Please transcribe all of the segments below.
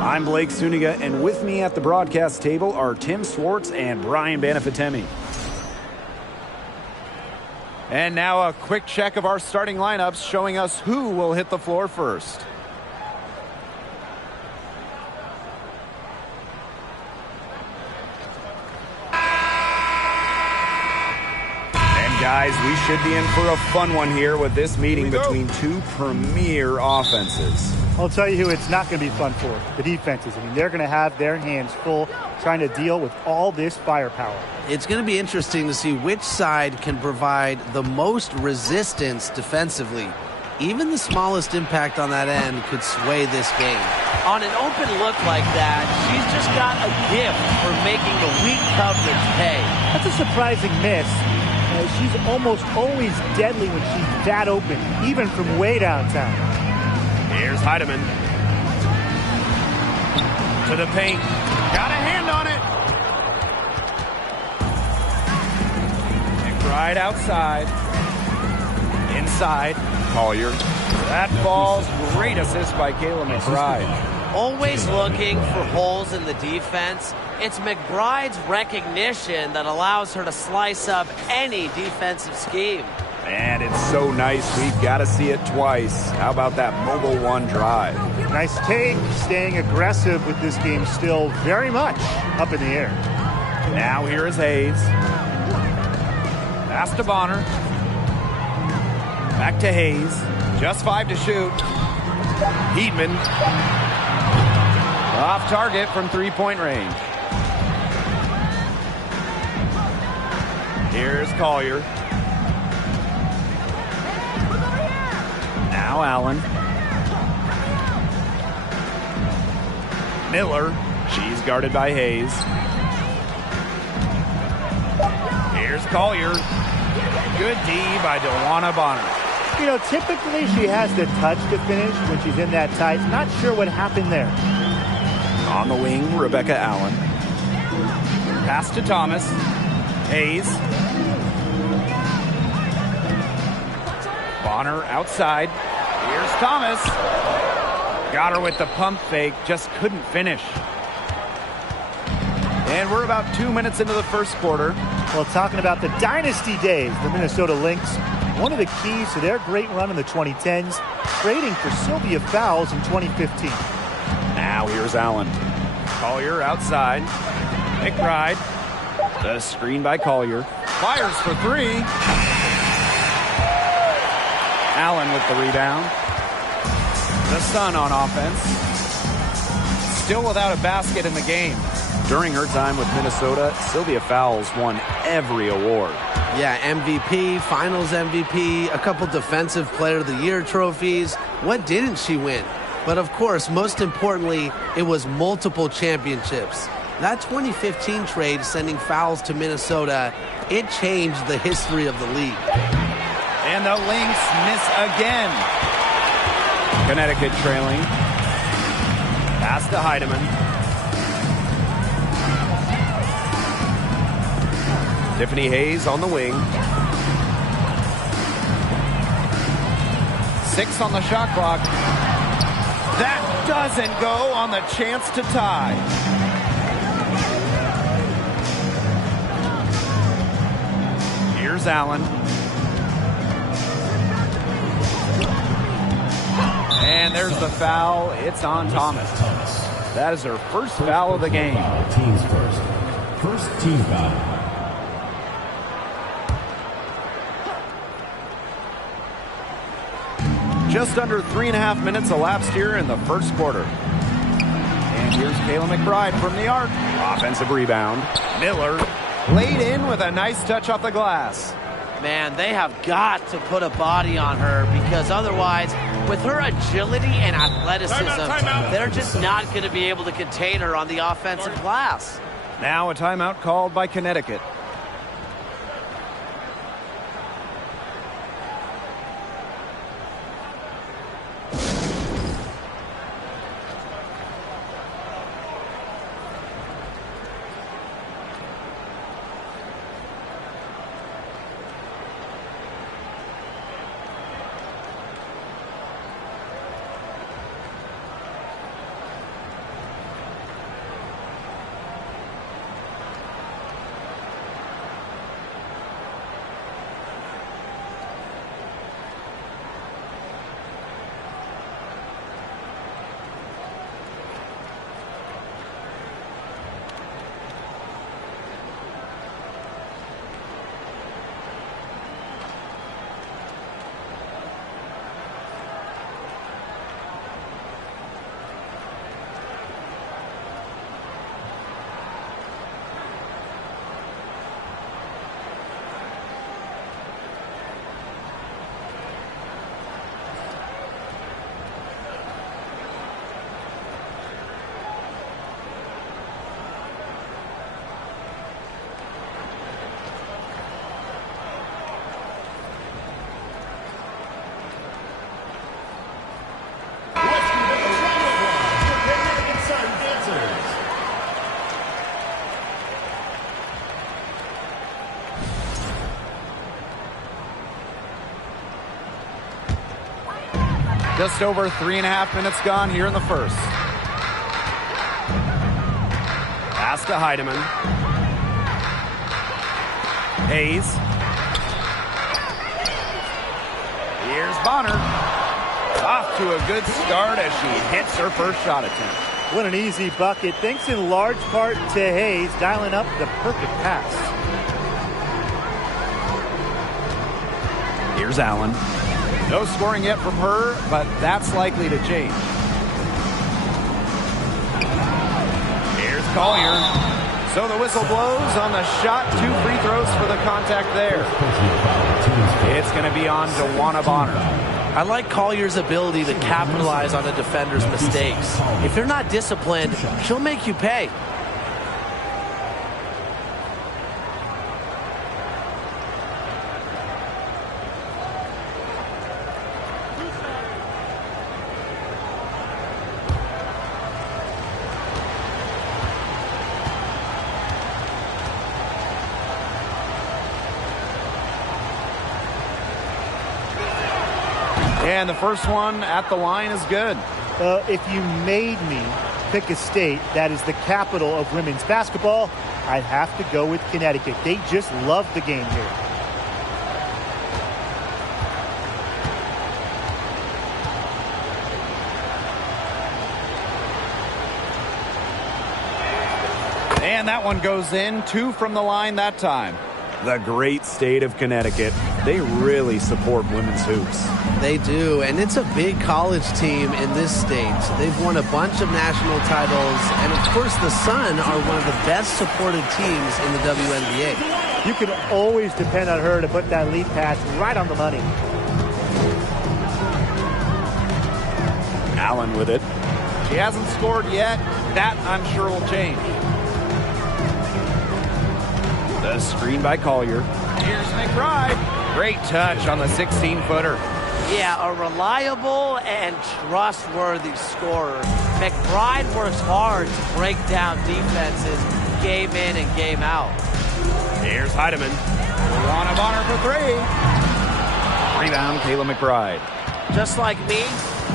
I'm Blake Suniga, and with me at the broadcast table are Tim Swartz and Brian Banafitemi. And now a quick check of our starting lineups showing us who will hit the floor first. Guys, we should be in for a fun one here with this meeting between two premier offenses. I'll tell you who it's not going to be fun for, the defenses. I mean, they're going to have their hands full trying to deal with all this firepower. It's going to be interesting to see which side can provide the most resistance defensively. Even the smallest impact on that end could sway this game. On an open look like that, she's just got a gift for making the weak coverage pay. That's a surprising miss. She's almost always deadly when she's that open, even from way downtown. Here's Heidemann. To the paint. Got a hand on it. McBride outside. Inside. Collier. That ball's great assist by Kayla McBride. Always looking for holes in the defense. It's McBride's recognition that allows her to slice up any defensive scheme. And it's so nice, we've got to see it twice. How about that mobile one drive? Nice take, staying aggressive with this game still very much up in the air. Now here is Hayes. Pass to Bonner. Back to Hayes. Just 5 to shoot. Heedman. Off target from three-point range. Here's Collier. Now Allen. Miller. She's guarded by Hayes. Here's Collier. Good D by DeWanna Bonner. You know, typically she has the touch to finish when she's in that tight. Not sure what happened there. On the wing, Rebecca Allen. Pass to Thomas. Hayes. Bonner outside. Here's Thomas. Got her with the pump fake. Just couldn't finish. And we're about 2 minutes into the first quarter. Well, talking about the dynasty days, the Minnesota Lynx, one of the keys to their great run in the 2010s, trading for Sylvia Fowles in 2015. Now here's Allen. Collier outside. McBride. The screen by Collier. Fires for three. Allen with the rebound. The Sun on offense. Still without a basket in the game. During her time with Minnesota, Sylvia Fowles won every award. Yeah, MVP, Finals MVP, a couple Defensive Player of the Year trophies. What didn't she win? But of course, most importantly, it was multiple championships. That 2015 trade sending Fowles to Minnesota, it changed the history of the league. And the Lynx miss again. Connecticut trailing. Pass to Heidemann. Tiffany Hayes on the wing. 6 on the shot clock. That doesn't go on the chance to tie. Here's Allen. And there's the foul. It's on Thomas. That is her first foul of the game. Teams first. First team foul. Just under 3.5 minutes elapsed here in the first quarter. And here's Kayla McBride from the arc. Offensive rebound. Miller laid in with a nice touch off the glass. Man, they have got to put a body on her because otherwise, with her agility and athleticism, they're just not going to be able to contain her on the offensive glass. Now a timeout called by Connecticut. Just over 3.5 minutes gone here in the first. Pass to Heidemann. Hayes. Here's Bonner. Off to a good start as she hits her first shot attempt. What an easy bucket. Thanks in large part to Hayes dialing up the perfect pass. Here's Allen. No scoring yet from her, but that's likely to change. Here's Collier. So the whistle blows on the shot. 2 free throws for the contact there. It's going to be on DeWanna Bonner. I like Collier's ability to capitalize on a defender's mistakes. If you're not disciplined, she'll make you pay. And the first one at the line is good. If you made me pick a state that is the capital of women's basketball, I'd have to go with Connecticut. They just love the game here. And that one goes in. 2 from the line that time. The great state of Connecticut. They really support women's hoops. They do, and it's a big college team in this state. They've won a bunch of national titles, and of course the Sun are one of the best supported teams in the WNBA. You can always depend on her to put that lead pass right on the money. Allen with it. She hasn't scored yet. That, I'm sure, will change. The screen by Collier. Here's McBride. Great touch on the 16-footer. Yeah, a reliable and trustworthy scorer. McBride works hard to break down defenses game in and game out. Here's Heidemann. DeWanna Bonner for 3. Rebound, Kayla McBride. Just like me,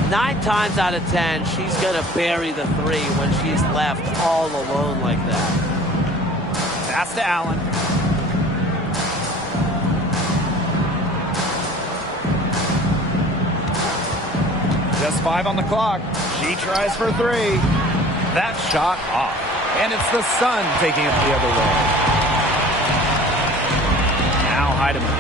9 times out of 10, she's going to bury the 3 when she's left all alone like that. Pass to Allen. Just 5 on the clock. She tries for 3. That shot off. And it's the Sun taking it the other way. Now Heidemann.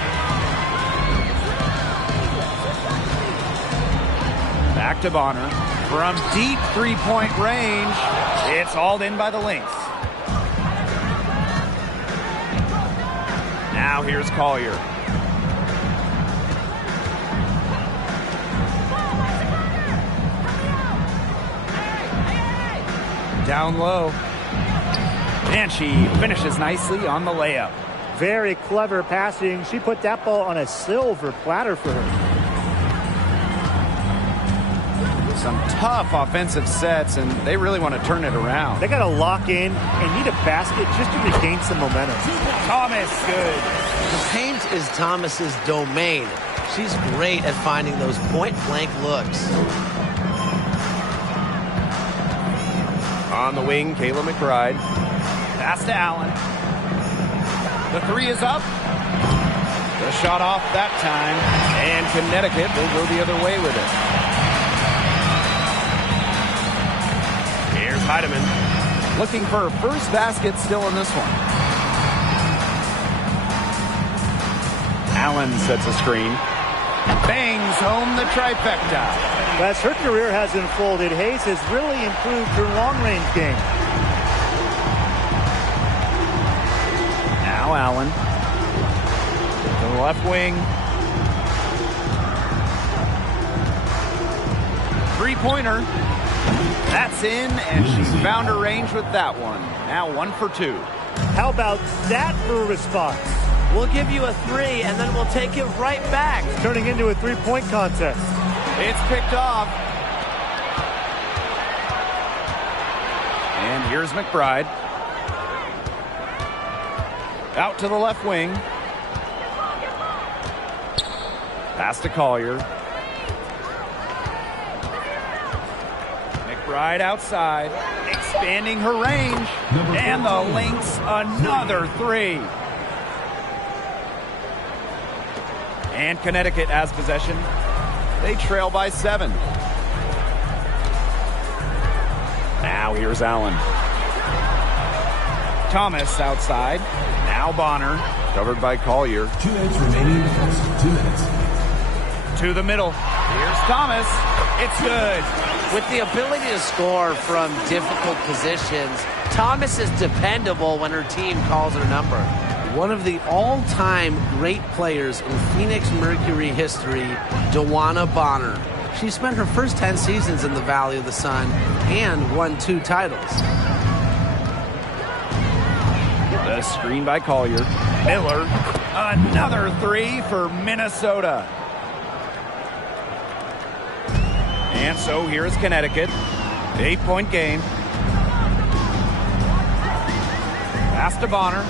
Back to Bonner. From deep 3-point range. It's hauled in by the Lynx. Now here's Collier. Down low. And she finishes nicely on the layup. Very clever passing. She put that ball on a silver platter for her. Some tough offensive sets, and they really want to turn it around. They got to lock in and need a basket just to regain some momentum. Thomas, good. The paint is Thomas's domain. She's great at finding those point-blank looks. On the wing, Kayla McBride. Pass to Allen. The 3 is up. The shot off that time. And Connecticut will go the other way with it. Here's Heidemann. Looking for her first basket still in this one. Allen sets a screen. Bangs home the trifecta. As her career has unfolded, Hayes has really improved her long-range game. Now Allen. To the left wing. 3-pointer. That's in, and she found her range with that one. Now 1 for 2. How about that for a response? We'll give you a 3, and then we'll take it right back. Turning into a 3-point contest. It's picked off. And here's McBride. Out to the left wing. Pass to Collier. Right outside, expanding her range. And the Lynx, another three. And Connecticut has possession. They trail by 7. Now here's Allen. Thomas outside. Now Bonner, covered by Collier. 2 minutes remaining in the first. 2 minutes. To the middle. Here's Thomas. It's good. With the ability to score from difficult positions, Thomas is dependable when her team calls her number. One of the all-time great players in Phoenix Mercury history, DeWanna Bonner. She spent her first 10 seasons in the Valley of the Sun and won 2 titles. The screen by Collier. Miller, another three for Minnesota. And so here's Connecticut. 8-point game. Pass to Bonner.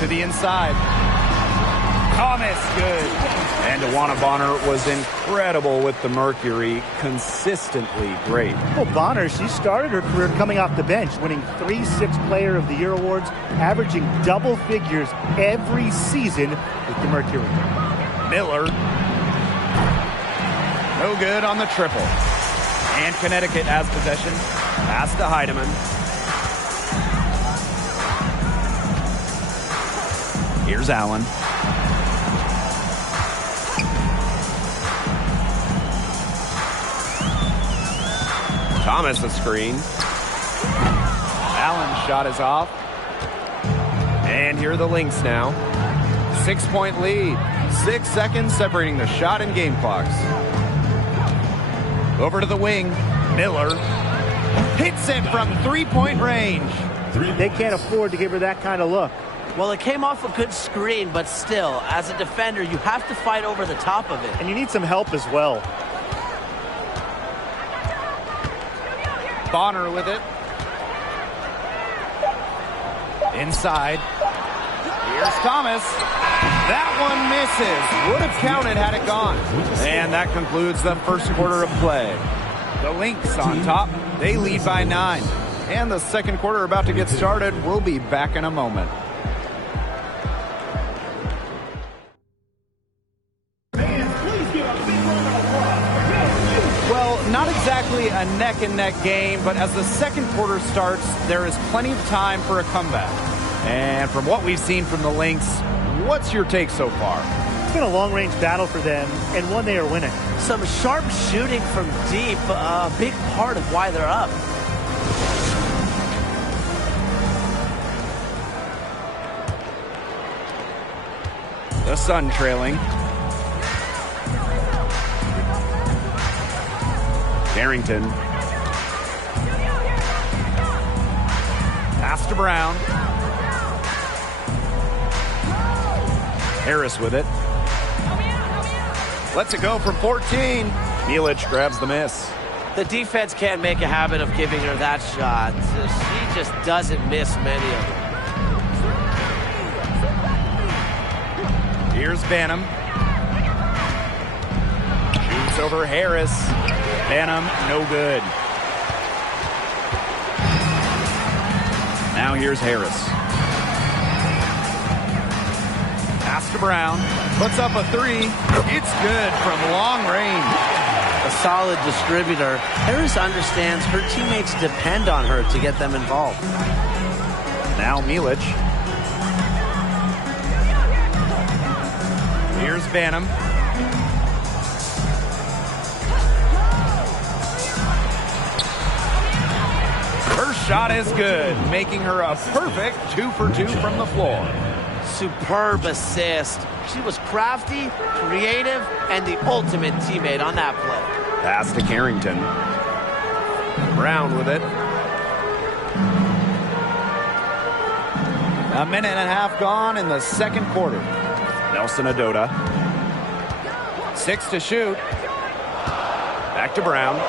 To the inside. Thomas, good. And DeWanna Bonner was incredible with the Mercury, consistently great. Well, Bonner, she started her career coming off the bench, winning 3 Sixth Player of the Year awards, averaging double figures every season with the Mercury. Miller. No good on the triple. And Connecticut has possession. Pass to Heidemann. Here's Allen. Thomas a screen. Allen's shot is off. And here are the Lynx now. 6-point lead. 6 seconds separating the shot and game clocks. Over to the wing. Miller hits it from 3-point range. They can't afford to give her that kind of look. Well, it came off a good screen, but still, as a defender, you have to fight over the top of it. And you need some help as well. Bonner with it. Inside. Here's Thomas. That one misses. Would have counted had it gone. And that concludes the first quarter of play. The Lynx on top. They lead by 9. And the second quarter about to get started. We'll be back in a moment. Not exactly a neck-and-neck game, but as the second quarter starts, there is plenty of time for a comeback. And from what we've seen from the Lynx, what's your take so far? It's been a long-range battle for them, and one they are winning. Some sharp shooting from deep, a big part of why they're up. The Sun trailing. Carrington. Pass to Brown. Harris with it. Lets it go from 14. Milic grabs the miss. The defense can't make a habit of giving her that shot. She just doesn't miss many of them. Here's Banham. Shoots over Harris. Banham, no good. Now here's Harris. Pass to Brown. Puts up a 3. It's good from long range. A solid distributor. Harris understands her teammates depend on her to get them involved. Now Milic. Here's Banham. Her shot is good, making her a perfect 2 for 2 from the floor. Superb assist. She was crafty, creative, and the ultimate teammate on that play. Pass to Carrington. Brown with it. A minute and a half gone in the second quarter. Nelson Adota. 6 to shoot. Back to Brown.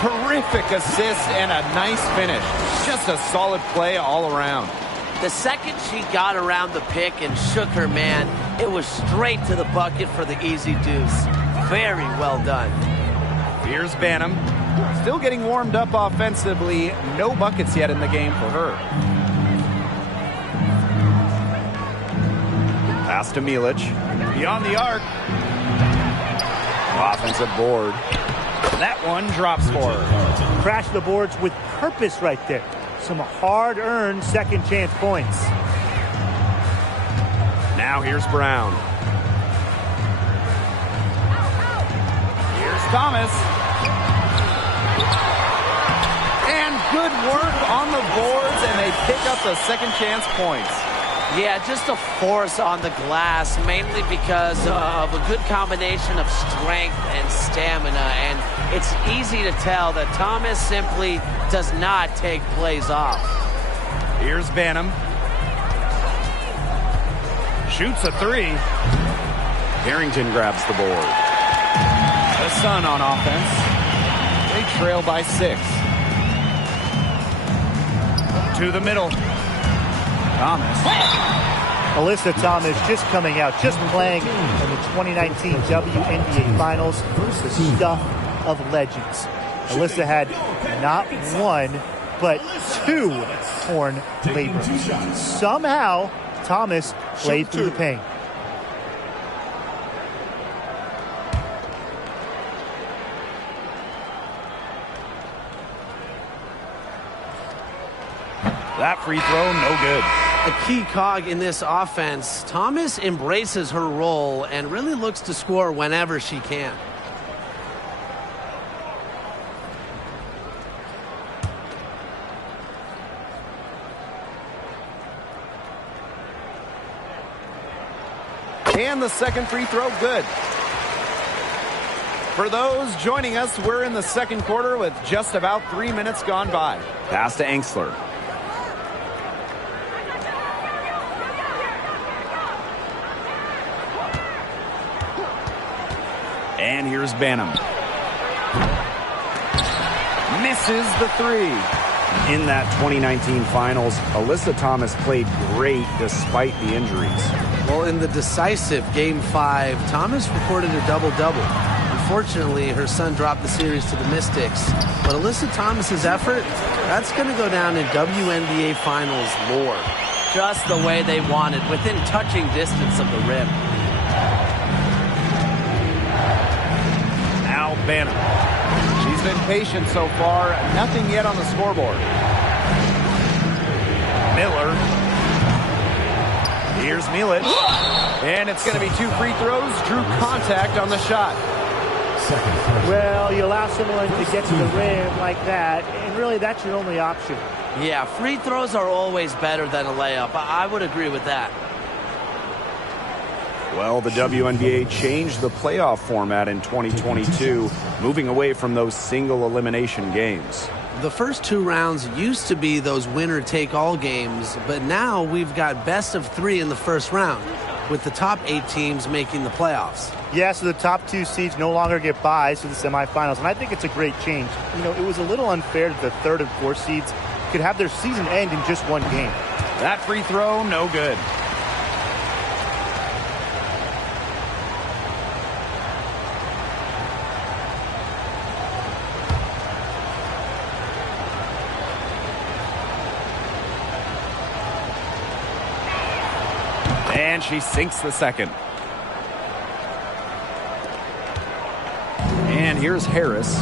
Terrific assist and a nice finish. Just a solid play all around. The second she got around the pick and shook her man, It was straight to the bucket for the easy deuce. Very well done. Here's Banham. Still getting warmed up offensively. No buckets yet in the game for her. Pass to Milic. Beyond the arc. Offensive board. That one drops for her. Crash the boards with purpose right there. Some hard-earned second chance points. Now here's Brown. Here's Thomas. And good work on the boards, and they pick up the second chance points. Yeah, just a force on the glass, mainly because of a good combination of strength and stamina. And it's easy to tell that Thomas simply does not take plays off. Here's Banham. Shoots a three. Harrington grabs the board. The Sun on offense. They trail by 6. To the middle. Thomas. Alyssa Thomas just coming out, just playing in the 2019 WNBA Finals. The stuff of legends. Alyssa had not 1, but 2 torn labrums. Somehow, Thomas played through the pain. That free throw, no good. A key cog in this offense. Thomas embraces her role and really looks to score whenever she can. And the second free throw, good. For those joining us, we're in the second quarter with just about 3 minutes gone by. Pass to Angsler. And here's Banham. Misses the three. In that 2019 finals, Alyssa Thomas played great despite the injuries. Well, in the decisive Game 5, Thomas recorded a double-double. Unfortunately, her son dropped the series to the Mystics. But Alyssa Thomas's effort, that's going to go down in WNBA Finals lore. Just the way they wanted, within touching distance of the rim. Now Banham. She's been patient so far. Nothing yet on the scoreboard. Miller. Here's Milic. And it's going to be 2 free throws. Drew contact on the shot. Well, you allow someone to get to the rim like that, and really that's your only option. Yeah, free throws are always better than a layup. I would agree with that. Well, the WNBA changed the playoff format in 2022, moving away from those single elimination games. The first 2 rounds used to be those winner-take-all games, but now we've got best of 3 in the first round, with the top 8 teams making the playoffs. Yeah, so the top 2 seeds no longer get buys to the semifinals, and I think it's a great change. You know, it was a little unfair that the 3rd and 4th seeds could have their season end in just 1 game. That free throw, no good. And she sinks the second. And here's Harris.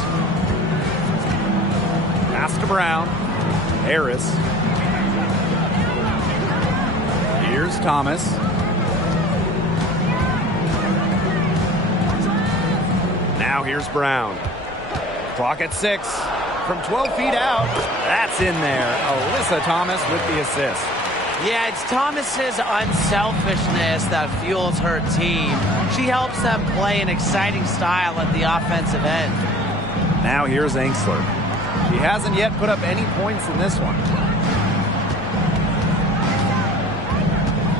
Pass to Brown. Harris. Here's Thomas. Now here's Brown. Clock at 6. From 12 feet out. That's in there. Alyssa Thomas with the assist. Yeah, it's Thomas's unselfishness that fuels her team. She helps them play an exciting style at the offensive end. Now here's Angsler. She hasn't yet put up any points in this one.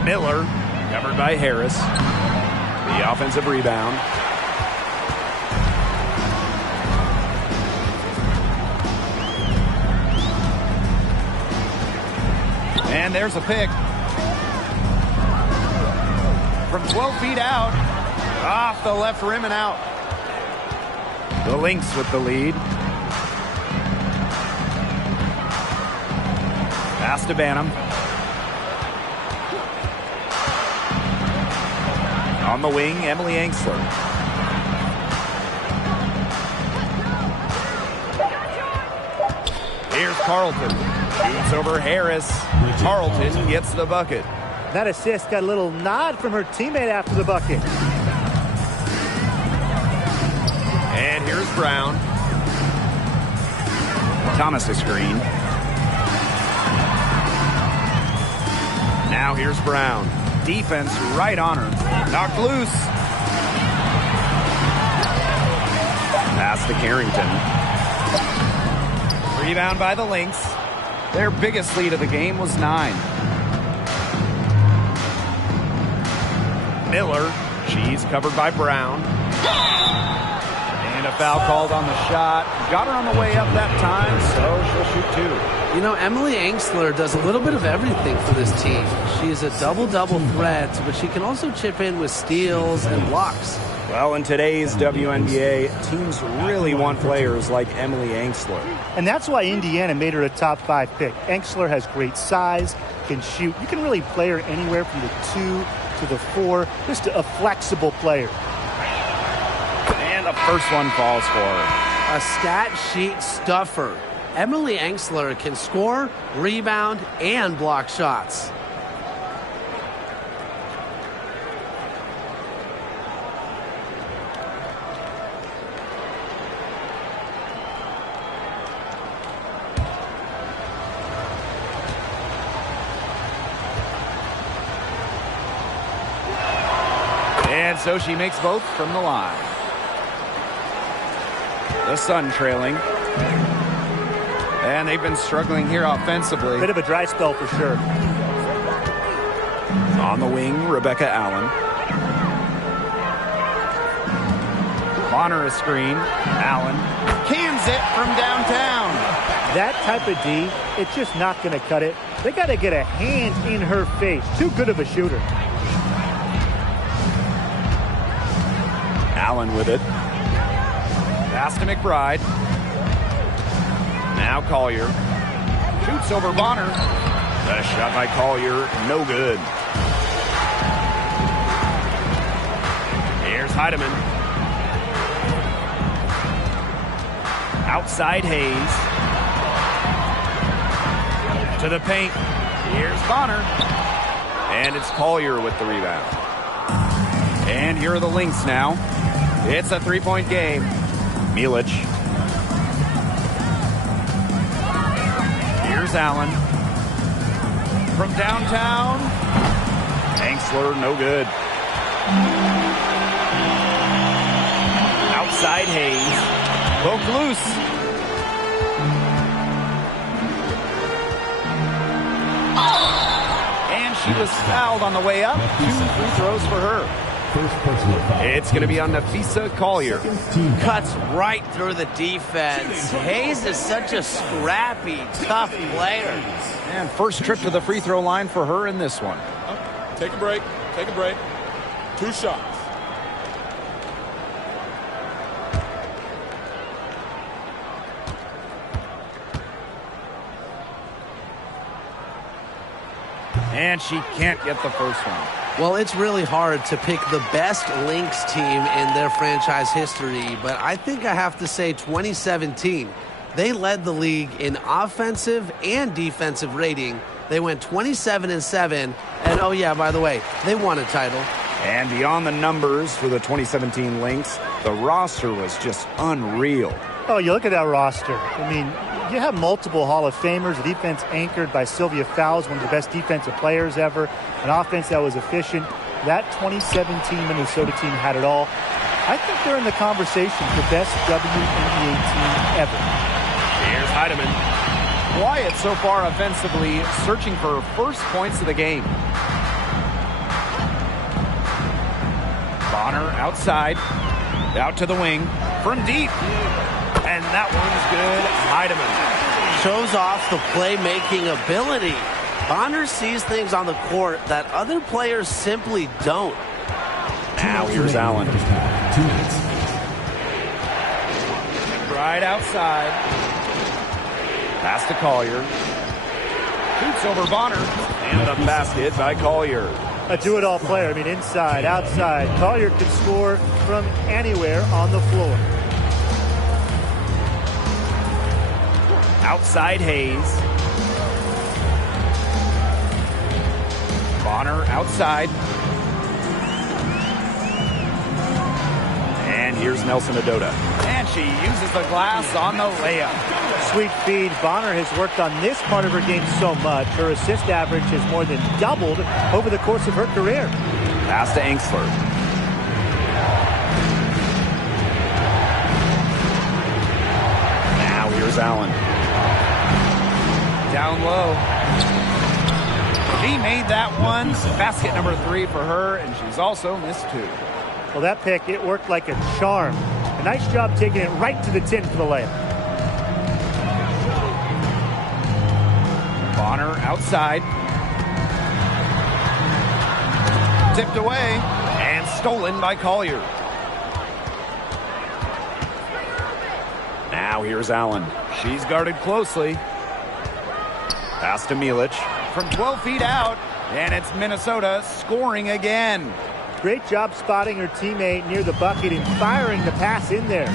Miller, covered by Harris. The offensive rebound. And there's a pick. from 12 feet out. Off the left rim and out. The Lynx with the lead. Pass to Banham. On the wing, Emily Angsler. Here's Carlton. Shoots over Harris. Carlton gets the bucket. That assist got a little nod from her teammate after the bucket. And here's Brown. Thomas a screen. Now here's Brown. Defense right on her. Knocked loose. Pass to Carrington. Rebound by the Lynx. Their biggest lead of the game was 9. Miller. She's covered by Brown. And a foul called on the shot. Got her on the way up that time, so she'll shoot 2. You know, Emily Angsler does a little bit of everything for this team. She is a double-double threat, but she can also chip in with steals and blocks. Well, in today's WNBA, teams really want players like Emily Angsler. And that's why Indiana made her a top 5 pick. Angsler has great size, can shoot. You can really play her anywhere from the 2 to the 4, just a flexible player. And the first one falls for her. A stat sheet stuffer. Emily Angsler can score, rebound, and block shots. And so she makes both from the line. The Sun trailing. And they've been struggling here offensively. Bit of a dry spell for sure. On the wing, Rebecca Allen. Bonner a screen. Allen cans it from downtown. That type of D, it's just not going to cut it. They got to get a hand in her face. Too good of a shooter. Allen with it. Pass to McBride. Now Collier. Shoots over Bonner. The shot by Collier, no good. Here's Heidemann. Outside Hayes. To the paint. Here's Bonner. And it's Collier with the rebound. And here are the Lynx now. It's a 3-point game. Milic. Here's Allen. From downtown. Angsler, no good. Outside Hayes. Poke loose. And she was fouled on the way up. 2 free throws for her. It's going to be on Nafisa Collier. Cuts right through the defense. Hayes is such a scrappy, tough player. And first trip to the free throw line for her in this one. Take a break. Take a break. 2 shots. And she can't get the first one. Well, it's really hard to pick the best Lynx team in their franchise history, but I think I have to say 2017. They led the league in offensive and defensive rating. They went 27-7, and oh yeah, by the way, they won a title. And beyond the numbers for the 2017 Lynx, the roster was just unreal. Oh, you look at that roster. I mean, you have multiple Hall of Famers, a defense anchored by Sylvia Fowles, one of the best defensive players ever, an offense that was efficient. That 2017 Minnesota team had it all. I think they're in the conversation for best WNBA team ever. Here's Heidemann. Quiet so far offensively, searching for her first points of the game. Bonner outside, out to the wing, from deep. And that one's good. Heidemann shows off the playmaking ability. Bonner sees things on the court that other players simply don't. Now here's Allen. 2 minutes. Right outside. Pass to Collier. Shoots over Bonner. And a basket by Collier. A do-it-all player. I mean, inside, outside. Collier can score from anywhere on the floor. Outside Hayes. Bonner outside. And here's Nelson Adota. And she uses the glass on the layup. Sweet feed. Bonner has worked on this part of her game so much. Her assist average has more than doubled over the course of her career. Pass to Angsler. Now here's Allen. Down low. She made that one. Basket number 3 for her, and she's also missed 2. Well, that pick, it worked like a charm. A nice job taking it right to the tin for the layup. Bonner outside. Tipped away and stolen by Collier. Now here's Allen. She's guarded closely. Pass to Milic from 12 feet out, and it's Minnesota scoring again. Great job spotting her teammate near the bucket and firing the pass in there.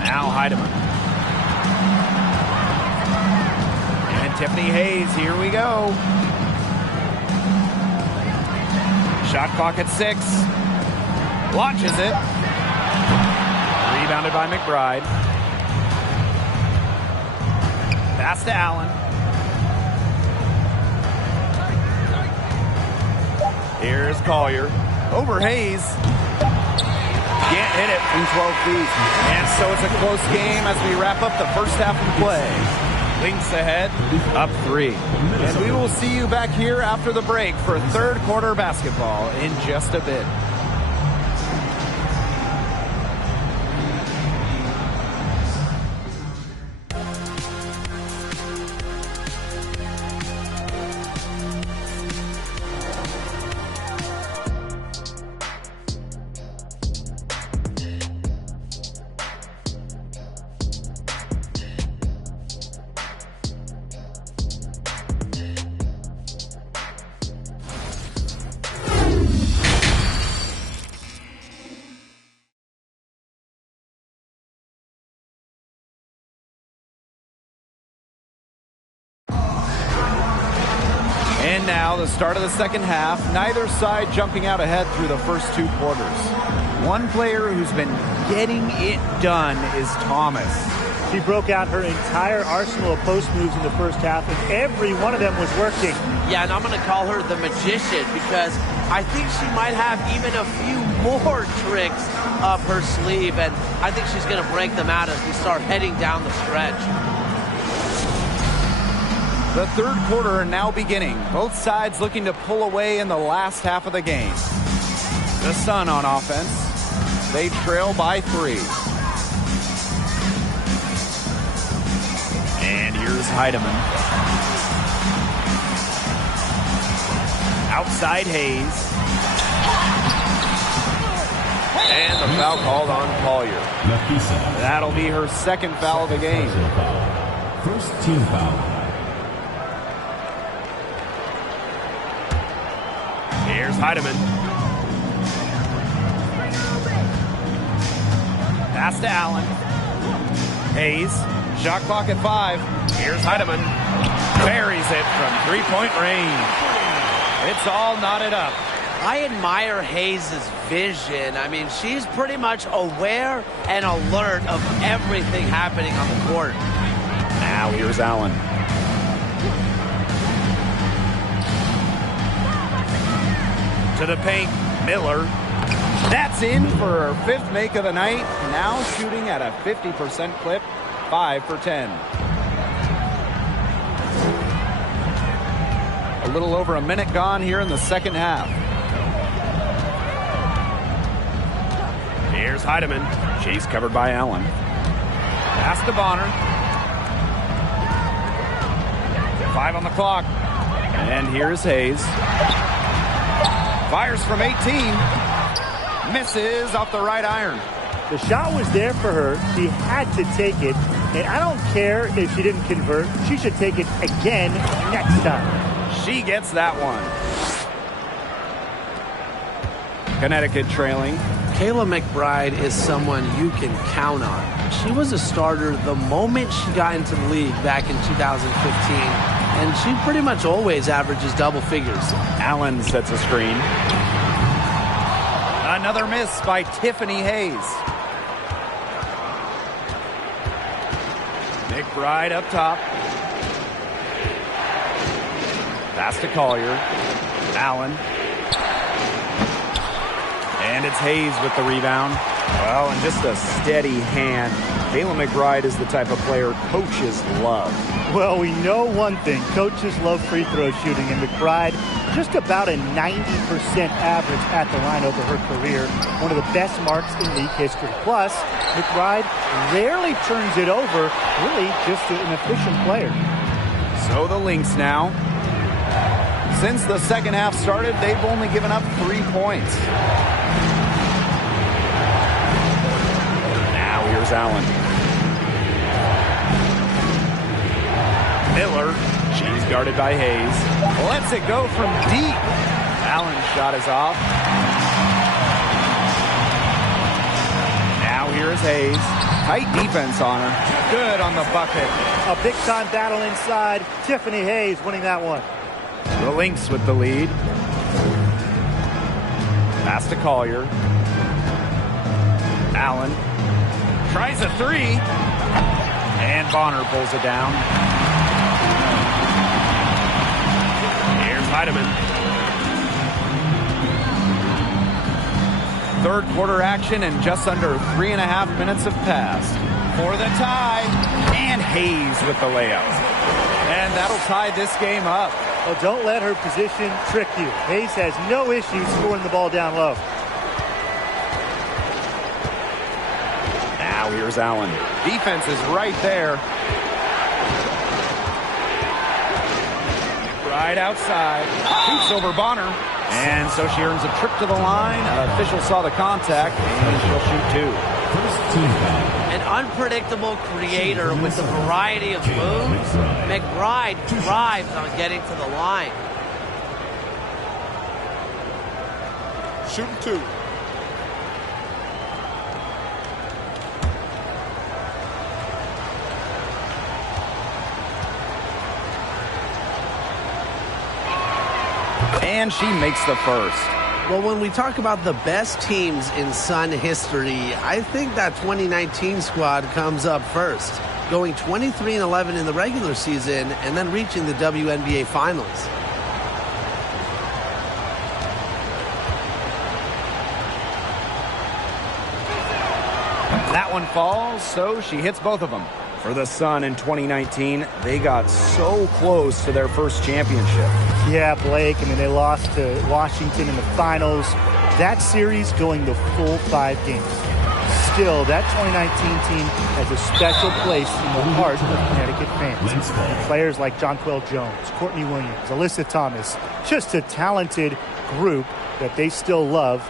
Now Heidemann. And Tiffany Hayes, here we go. Shot clock at 6. Launches it. Rebounded by McBride. Pass to Allen. Here's Collier. Over Hayes. Can't hit it from 12 feet. And so it's a close game as we wrap up the first half of play. Lynx ahead, up 3. And we will see you back here after the break for third quarter basketball in just a bit. And now the start of the second half. Neither side jumping out ahead through the first 2 quarters. One player who's been getting it done is Thomas. She broke out her entire arsenal of post moves in the first half, and every one of them was working. Yeah, and I'm going to call her the magician because I think she might have even a few more tricks up her sleeve, and I think she's going to break them out as we start heading down the stretch. The third quarter now beginning. Both sides looking to pull away in the last half of the game. The Sun on offense. They trail by 3. And here's Heidemann. Outside Hayes. And the foul called on Collier. That'll be her second foul of the game. First team foul. Here's Heidemann. Pass to Allen. Hayes. Shot clock at 5. Here's Heidemann. Buries it from 3-point range. It's all knotted up. I admire Hayes' vision. I mean, she's pretty much aware and alert of everything happening on the court. Now here's Allen. To the paint, Miller. That's in for her 5th make of the night. Now shooting at a 50% clip, 5 for 10. A little over a minute gone here in the second half. Here's Heidemann. She's covered by Allen. Pass to Bonner. 5 on the clock. And here's Hayes. Fires from 18. Misses off the right iron. The shot was there for her. She had to take it. And I don't care if she didn't convert. She should take it again next time. She gets that one. Connecticut trailing. Kayla McBride is someone you can count on. She was a starter the moment she got into the league back in 2015, and she pretty much always averages double figures. Allen sets a screen. Another miss by Tiffany Hayes. McBride up top. Pass to Collier. Allen. And it's Hayes with the rebound. Well, and just a steady hand. Kayla McBride is the type of player coaches love. Well, we know one thing. Coaches love free throw shooting, and McBride just about a 90% average at the line over her career. One of the best marks in league history. Plus, McBride rarely turns it over. Really just an efficient player. So the Lynx now. Since the second half started, they've only given up 3 points. Now here's Allen. Miller, she's guarded by Hayes. Lets it go from deep. Allen's shot is off. Now here's Hayes. Tight defense on her. Good on the bucket. A big-time battle inside. Tiffany Hayes winning that one. The Lynx with the lead. Pass to Collier. Allen tries a 3. And Bonner pulls it down. Here's Heidemann. Third quarter action and just under 3.5 minutes have passed. For the tie. And Hayes with the layup. And that'll tie this game up. Well, don't let her position trick you. Hayes has no issue scoring the ball down low. Now here's Allen. Defense is right there. Right outside. Shoots over Bonner. And so she earns a trip to the line. Official saw the contact, and she'll shoot 2. First team foul. An unpredictable creator with a variety of moves. McBride thrives on getting to the line. Shooting 2. And she makes the first. Well, when we talk about the best teams in Sun history, I think that 2019 squad comes up first, going 23-11 in the regular season and then reaching the WNBA Finals. That one falls, so she hits both of them. For the Sun in 2019, they got so close to their first championship. Yeah, Blake. I mean, they lost to Washington in the finals. That series going the full 5 games. Still, that 2019 team has a special place in the heart of Connecticut fans. And players like Jonquel Jones, Courtney Williams, Alyssa Thomas, just a talented group that they still love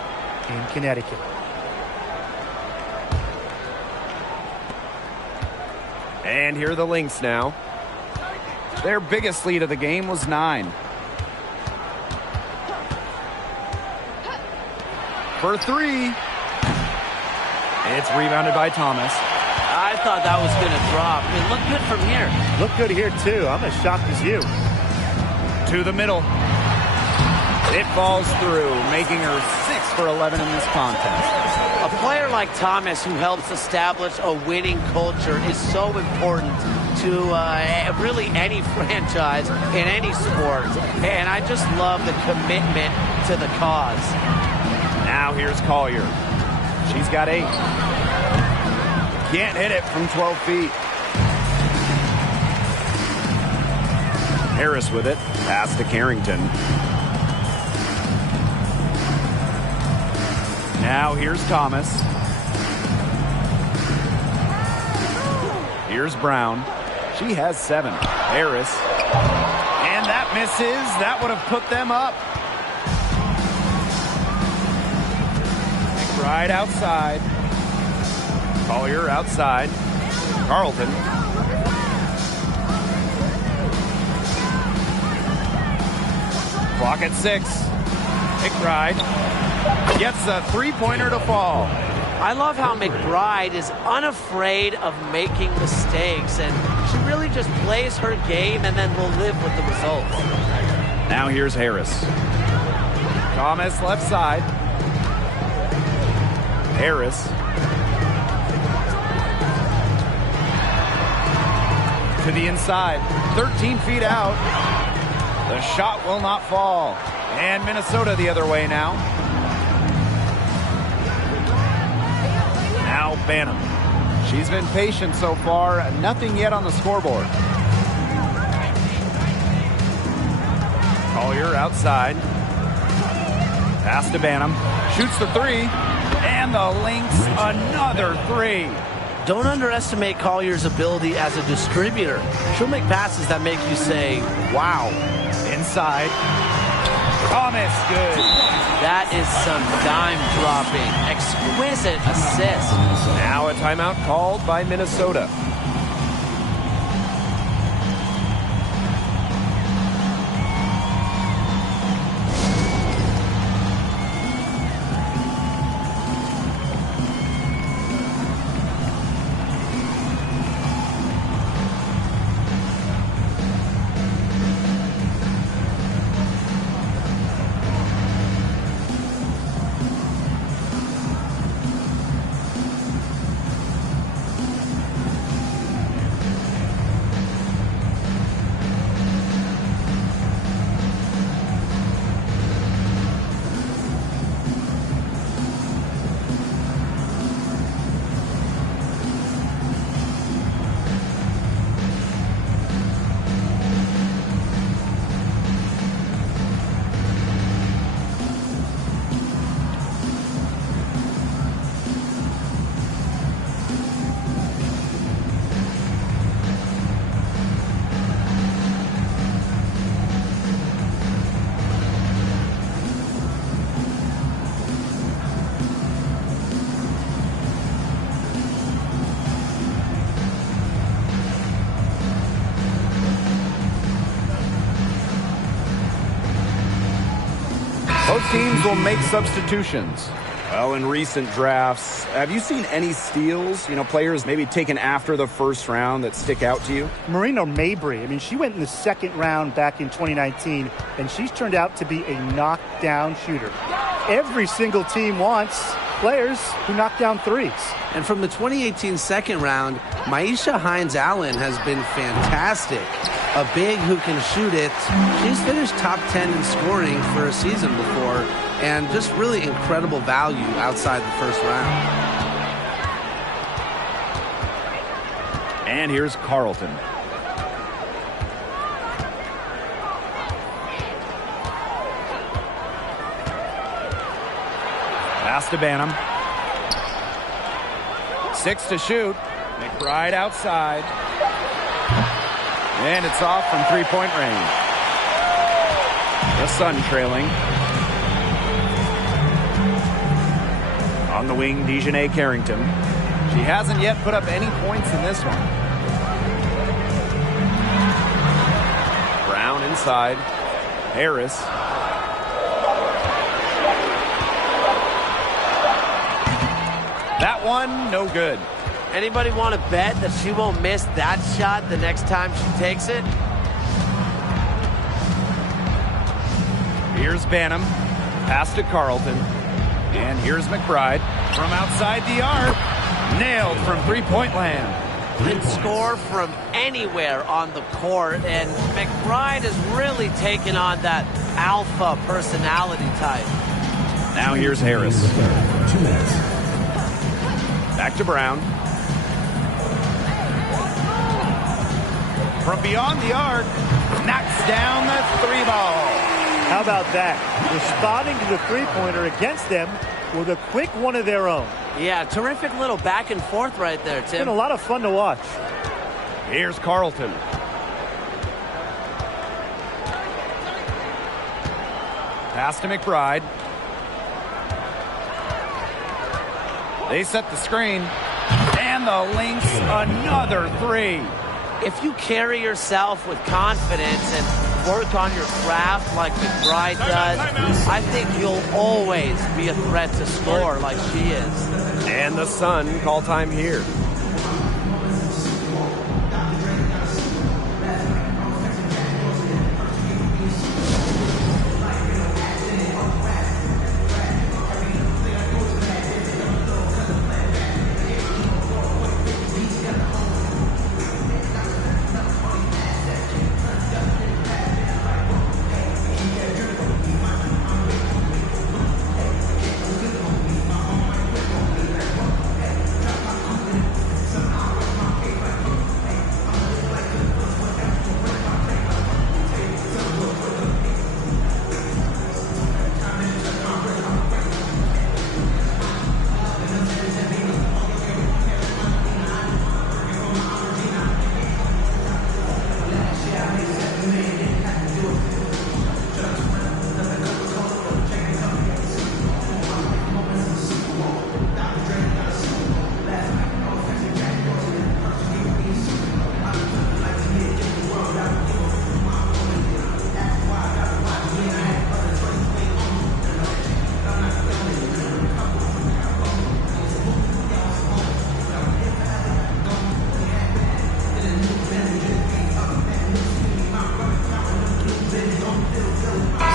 in Connecticut. And here are the Lynx now. Their biggest lead of the game was 9. For 3. It's rebounded by Thomas. I thought that was going to drop. It looked good from here. Look good here, too. I'm as shocked as you. To the middle. It falls through, making her 6 for 11 in this contest. A player like Thomas who helps establish a winning culture is so important to really any franchise in any sport. And I just love the commitment to the cause. Now here's Collier. She's got 8. Can't hit it from 12 feet. Harris with it. Pass to Carrington. Now here's Thomas. Here's Brown. She has 7. Harris. And that misses. That would have put them up. McBride outside. Collier outside. Carlton. Clock at 6. McBride gets a three-pointer to fall. I love how McBride is unafraid of making mistakes, and she really just plays her game and then will live with the results. Now here's Harris. Thomas left side. Harris. To the inside. 13 feet out. The shot will not fall. And Minnesota the other way now. Now Banham. She's been patient so far. Nothing yet on the scoreboard. Collier outside. Pass to Banham. Shoots the three. And the Lynx another three. Don't underestimate Collier's ability as a distributor. She'll make passes that make you say, wow. Inside. Thomas, good. That is some dime dropping. Exquisite assist. Now a timeout called by Minnesota. Both teams will make substitutions. Well, in recent drafts, have you seen any steals? Players maybe taken after the first round that stick out to you? Marina Mabry. I mean, she went in the second round back in 2019, and she's turned out to be a knockdown shooter. Every single team wants players who knock down threes. And from the 2018 second round, Maisha Hines-Allen has been fantastic. A big who can shoot it. She's finished top 10 in scoring for a season before, and just really incredible value outside the first round. And here's Carlton. Pass to Banham. 6 to shoot. McBride outside. And it's off from three-point range. The Sun trailing. On the wing, Dejanay Carrington. She hasn't yet put up any points in this one. Brown inside. Harris. That one, no good. Anybody want to bet that she won't miss that shot the next time she takes it? Here's Banham. Pass to Carlton. And here's McBride from outside the arc. Nailed from three-point land. Can score from anywhere on the court, and McBride has really taken on that alpha personality type. Now here's Harris. 2 minutes. Back to Brown. From beyond the arc, knocks down the three ball. How about that? Responding to the three-pointer against them with a quick one of their own. Yeah, terrific little back and forth right there, Tim. Been a lot of fun to watch. Here's Carlton. Pass to McBride. They set the screen. And the Lynx, another three. If you carry yourself with confidence and work on your craft like McBride does, I think you'll always be a threat to score like she is. And the Sun call time here.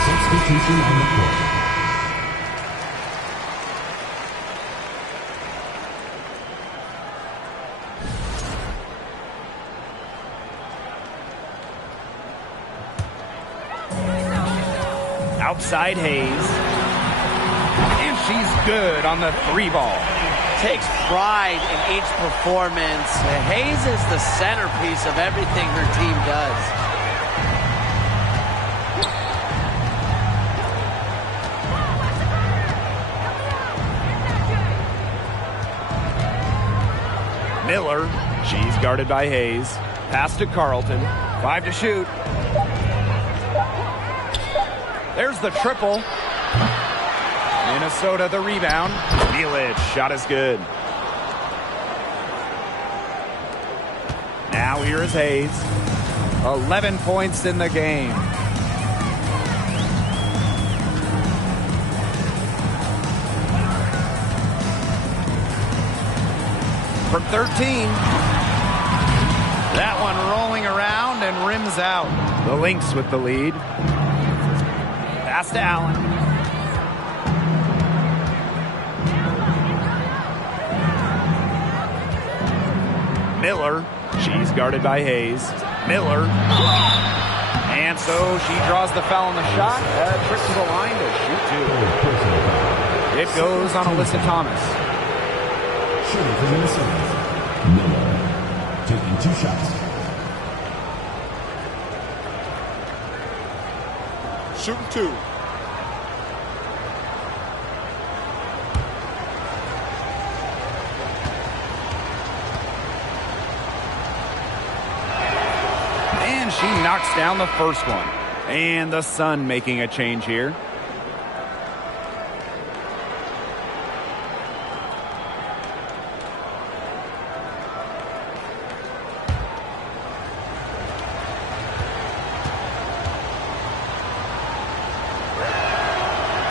Substitution on the court. Outside Hayes. And she's good on the three ball. Takes pride in each performance. Hayes is the centerpiece of everything her team does. Miller, she's guarded by Hayes. Pass to Carlton. 5 to shoot. There's the triple. Minnesota the rebound. Neelage, shot is good. Now here is Hayes. 11 points in the game. From 13. That one rolling around and rims out. The Lynx with the lead. Pass to Allen. Miller. She's guarded by Hayes. Miller. And so she draws the foul on the shot. Trick to the line to shoot two. It goes on Alyssa Thomas. Shooting for Minnesota. Miller taking 2 shots. Shooting 2. And she knocks down the first one. And the Sun making a change here.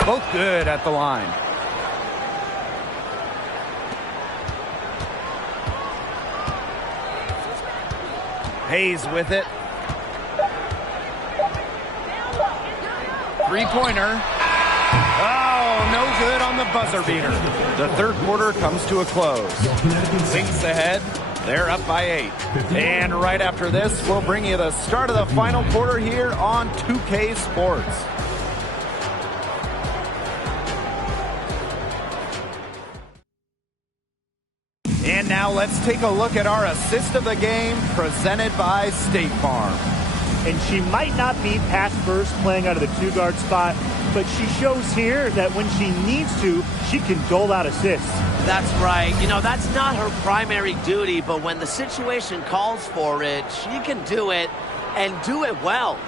Both good at the line. Hayes with it. Three-pointer. Oh, no good on the buzzer beater. The third quarter comes to a close. Lynx ahead. They're up by 8. And right after this, we'll bring you the start of the final quarter here on 2K Sports. And now let's take a look at our assist of the game presented by State Farm. And she might not be pass first playing out of the 2-guard spot, but she shows here that when she needs to, she can dole out assists. That's right. You know, that's not her primary duty, but when the situation calls for it, she can do it and do it well.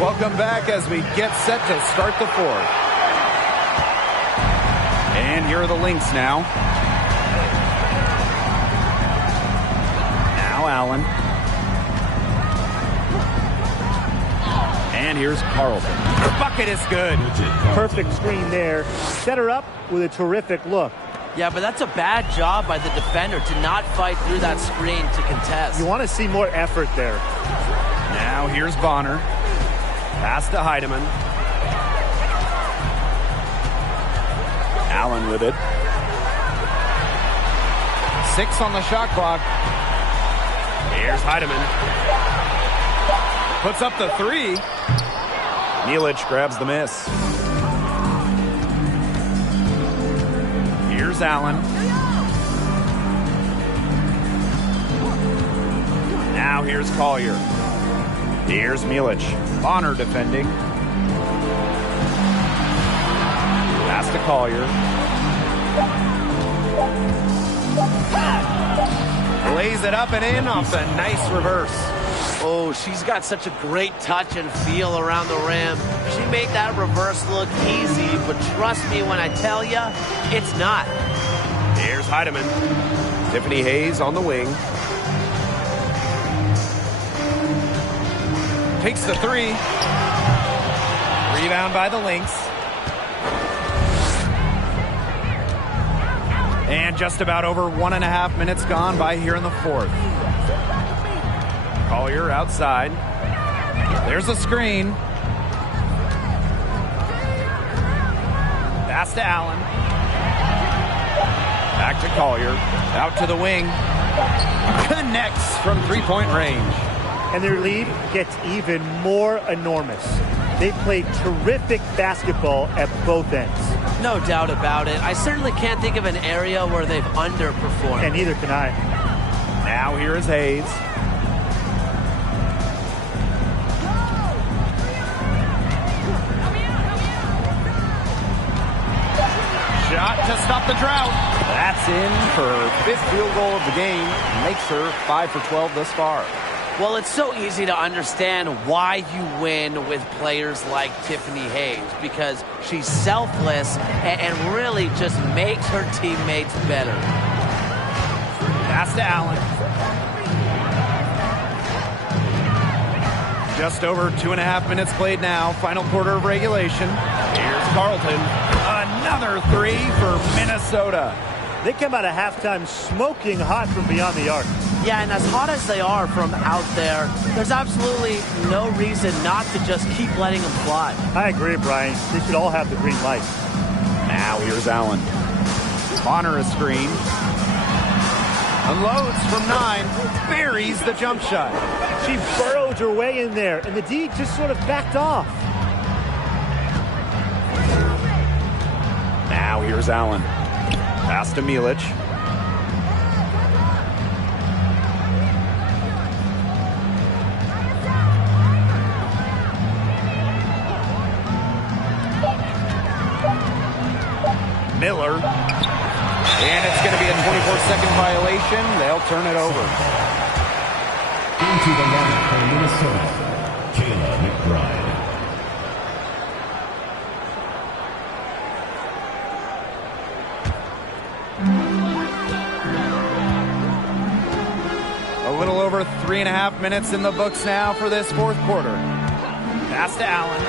Welcome back as we get set to start the fourth. And here are the Lynx now. Now Allen. And here's Carlton. The bucket is good. Perfect screen there. Set her up with a terrific look. Yeah, but that's a bad job by the defender to not fight through that screen to contest. You want to see more effort there. Now here's Bonner. Pass to Heidemann. Allen with it. 6 on the shot clock. Here's Heidemann. Puts up the 3. Milic grabs the miss. Here's Allen. Now here's Collier. Here's Milic. Bonner defending. Pass to Collier. Lays it up and in off the nice reverse. Oh, she's got such a great touch and feel around the rim. She made that reverse look easy, but trust me when I tell you, it's not. Here's Heidemann. Tiffany Hayes on the wing. Takes the 3. Rebound by the Lynx. And just about over 1.5 minutes gone by here in the 4th. Collier outside. There's a screen. Pass to Allen. Back to Collier. Out to the wing. Connects from 3-point range. And their lead gets even more enormous. They play terrific basketball at both ends. No doubt about it. I certainly can't think of an area where they've underperformed. And neither can I. Now here is Hayes. Shot to stop the drought. That's in for her 5th field goal of the game. Makes her 5 for 12 thus far. Well, it's so easy to understand why you win with players like Tiffany Hayes, because she's selfless and really just makes her teammates better. Pass to Allen. Just over 2.5 minutes played now. Final quarter of regulation. Here's Carlton. Another 3 for Minnesota. They come out of halftime smoking hot from beyond the arc. Yeah, and as hot as they are from out there, there's absolutely no reason not to just keep letting them fly. I agree, Brian. They should all have the green light. Now here's Allen. Bonner a screen. Unloads from 9. Buries the jump shot. She burrowed her way in there, and the D just sort of backed off. Now here's Allen. Pass to Milic. Miller. And it's going to be a 24-second violation. They'll turn it over. Into the line for Minnesota, Kayla McBride. A little over 3.5 minutes in the books now for this 4th quarter. Pass to Allen.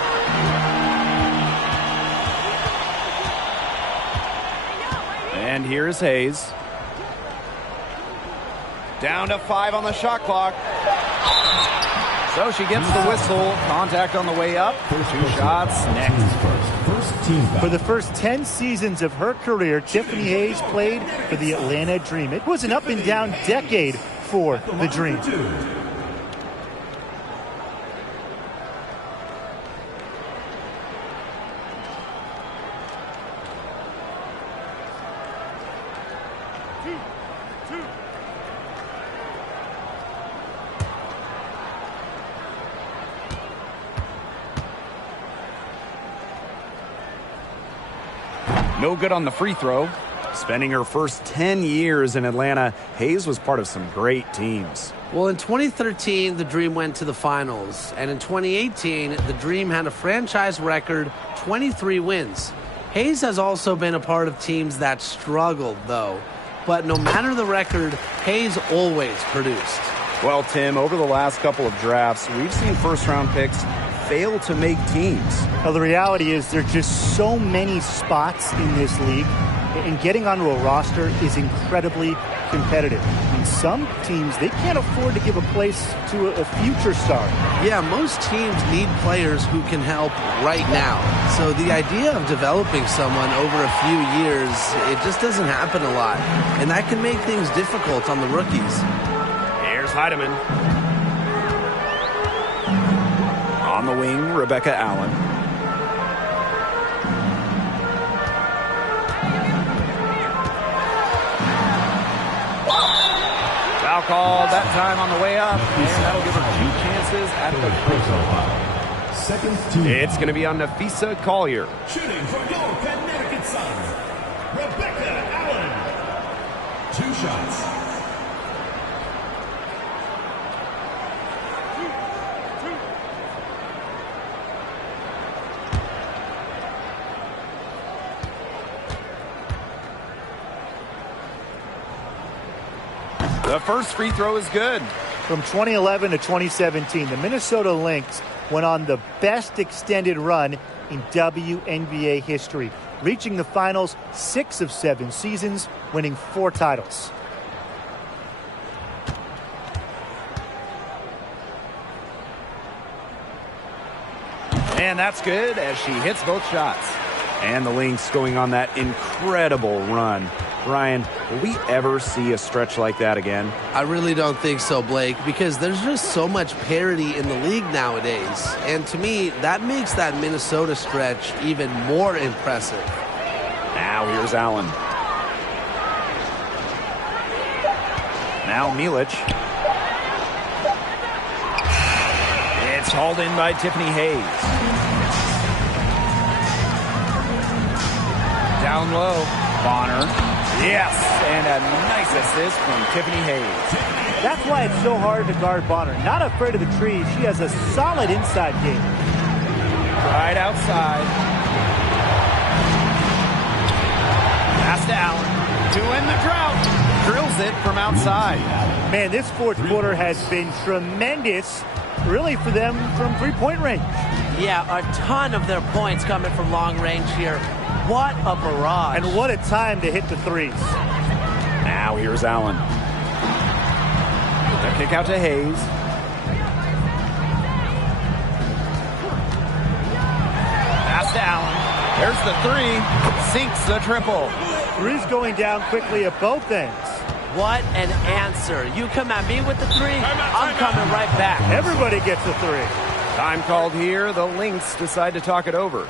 And here's Hayes. Down to 5 on the shot clock. So she gets the whistle. Contact on the way up. 2 shots next. For the first 10 seasons of her career, Tiffany Hayes played for the Atlanta Dream. It was an up and down decade for the Dream. No good on the free throw. Spending her first 10 years in Atlanta, Hayes was part of some great teams. Well, in 2013, the Dream went to the finals. And in 2018, the Dream had a franchise record 23 wins. Hayes has also been a part of teams that struggled, though. But no matter the record, Hayes always produced. Well, Tim, over the last couple of drafts, we've seen first-round picks fail to make teams. Well, the reality is there are just so many spots in this league, and getting onto a roster is incredibly competitive. I mean, some teams, they can't afford to give a place to a future star. Yeah, most teams need players who can help right now. So the idea of developing someone over a few years, it just doesn't happen a lot. And that can make things difficult on the rookies. Here's Heidemann. On the wing, Rebecca Allen. Foul called that time on the way up, and that'll give her 2 chances at the free throw line. It's going to be on Nafisa Collier. Shooting from your Connecticut Sun, Rebecca Allen. 2 shots. The first free throw is good. From 2011 to 2017, the Minnesota Lynx went on the best extended run in WNBA history, reaching the finals 6 of 7 seasons, winning 4 titles. And that's good as she hits both shots. And the Lynx going on that incredible run. Ryan, will we ever see a stretch like that again? I really don't think so, Blake, because there's just so much parity in the league nowadays. And to me, that makes that Minnesota stretch even more impressive. Now here's Allen. Now Milic. It's hauled in by Tiffany Hayes. Down low, Bonner. Yes, and a nice assist from Tiffany Hayes. That's why it's so hard to guard Bonner. Not afraid of the trees. She has a solid inside game. Right outside. Pass to Allen. To end the drought. Drills it from outside. Man, this fourth quarter has been tremendous, really, for them from three-point range. Yeah, a ton of their points coming from long range here. What a barrage. And what a time to hit the threes. Now here's Allen. The kick out to Hayes. Pass to Allen. There's the 3. Sinks the triple. Threes going down quickly at both ends. What an answer. You come at me with the 3, I'm coming right back. Everybody gets a 3. Time called here. The Lynx decide to talk it over.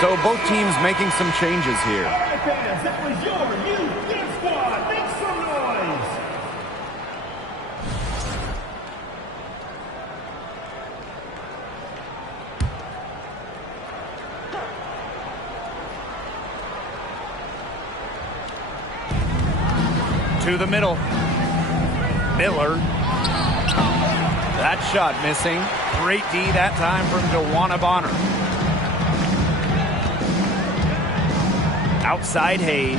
So both teams making some changes here. Fans, that was your youth squad. Make some noise. To the middle. Miller. That shot missing. Great D that time from DeWanna Bonner. Outside Hayes.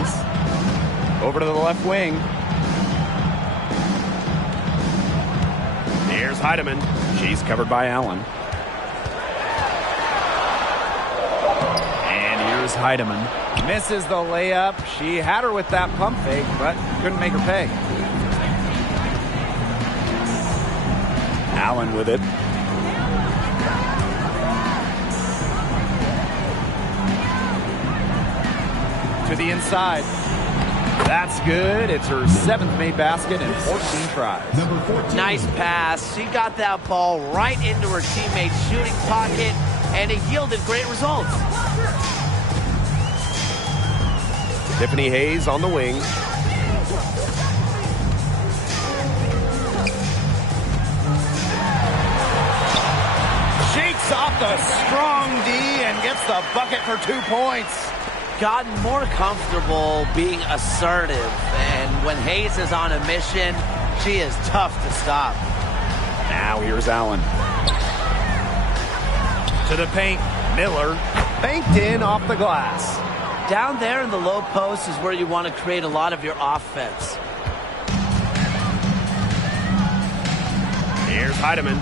Over to the left wing. Here's Heidemann. She's covered by Allen. And here's Heidemann. Misses the layup. She had her with that pump fake, but couldn't make her pay. Allen with it. To the inside. That's good. It's her 7th made basket in 14 tries. Number 14. Nice pass. She got that ball right into her teammate's shooting pocket, and it yielded great results. Tiffany Hayes on the wing. Shakes off the strong D and gets the bucket for 2 points. Gotten more comfortable being assertive, and when Hayes is on a mission, she is tough to stop. Now here's Allen. To the paint. Miller banked in off the glass. Down there in the low post is where you want to create a lot of your offense. Here's Heidemann.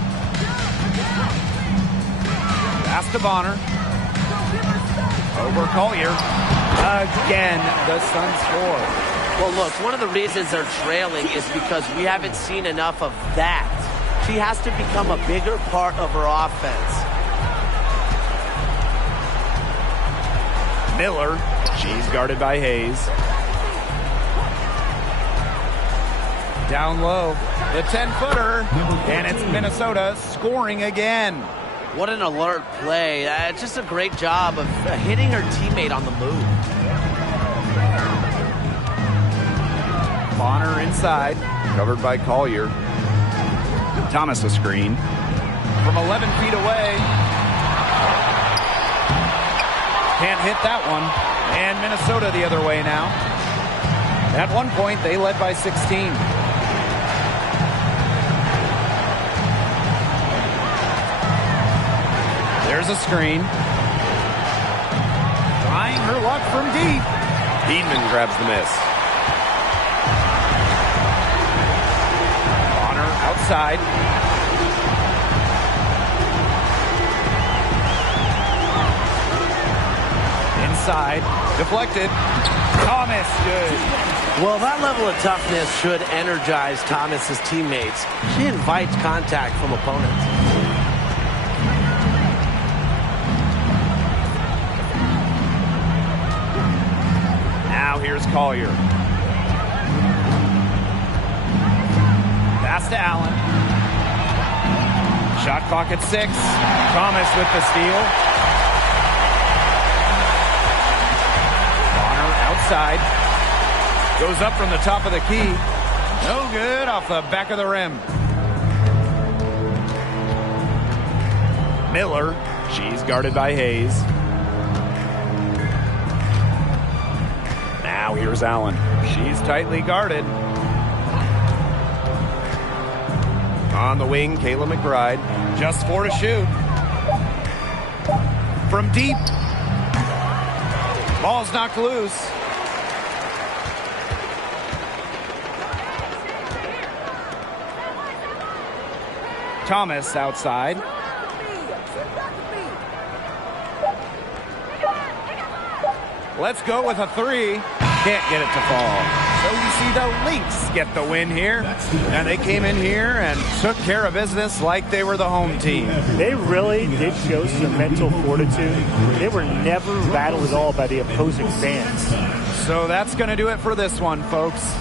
Pass to Bonner. Over Collier. Again, the Suns score. Well, look, one of the reasons they're trailing is because we haven't seen enough of that. She has to become a bigger part of her offense. Miller. She's guarded by Hayes. Down low. The 10-footer. And it's Minnesota scoring again. What an alert play. Just a great job of hitting her teammate on the move. Bonner inside. Covered by Collier. Thomas a screen. From 11 feet away. Can't hit that one. And Minnesota the other way now. At one point, they led by 16. There's a screen. Trying her luck from deep. Heedman grabs the miss. Bonner outside. Inside. Deflected. Thomas, good. Well, that level of toughness should energize Thomas's teammates. She invites contact from opponents. Now here's Collier. Pass to Allen. Shot clock at 6. Thomas with the steal. Bonner outside. Goes up from the top of the key. No good, off the back of the rim. Miller. She's guarded by Hayes. Now here's Allen. She's tightly guarded. On the wing, Kayla McBride. Just 4 to shoot. From deep. Ball's knocked loose. Thomas outside. Let's go with a 3. Can't get it to fall. So we see the Lynx get the win here. And they came in here and took care of business like they were the home team. They really did show some mental fortitude. They were never rattled at all by the opposing fans. So that's going to do it for this one, folks.